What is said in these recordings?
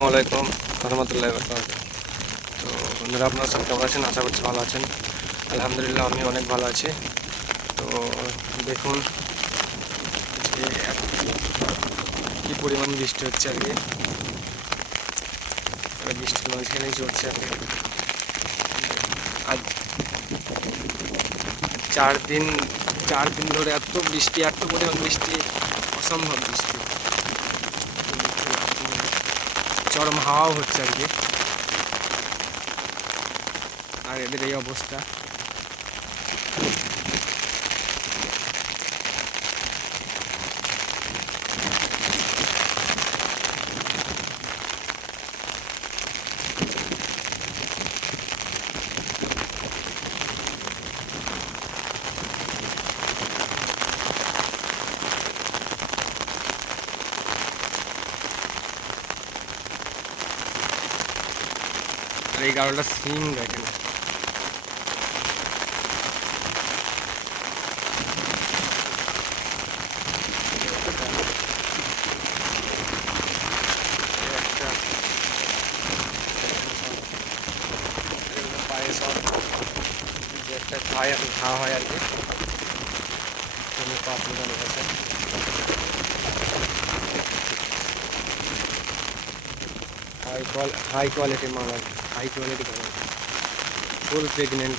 আসসালামাইকুম রহমতুল্লাহ বরকাত। তো বন্ধুরা, আপনারা সব কেমন আছেন? আশা করছি ভালো আছেন। আলহামদুলিল্লাহ আমি অনেক ভালো আছি। তো দেখুন যে কী পরিমাণ বৃষ্টি হচ্ছে আজকে। বৃষ্টির মাঝখানেই চড়ছে আজকে। আজ 4 দিন 4 দিন ধরে এত বৃষ্টি, এত পরিমাণ বৃষ্টি, অসম্ভব বৃষ্টি। চরম হাওয়াও হচ্ছে আজকে, আর এদের এই অবস্থা। আর এই গাড়োটা সিং দেখেন। পায়ে সব যে একটা ঘা হয় আর কি, পা চুলকানো গেছে। হাই কোয়ালিটি মাল আর কি, হাই কোয়ালিটি মাল, ফুল প্রেগনেন্ট।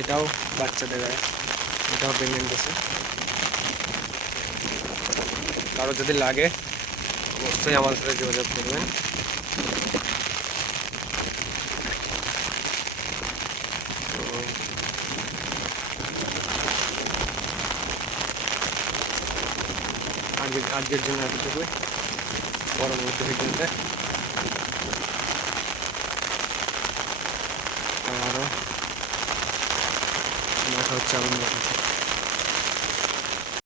এটাও বাচ্চাদের গায়ে, এটাও প্রেগনেন্ট আছে। কারো যদি লাগে অবশ্যই আমার সাথে যোগাযোগ করবেন। তো আজকের জন্য এতটুকুই, পরবর্তী ভিডিওতে আরও দেখা হচ্ছে আপনাদের সাথে।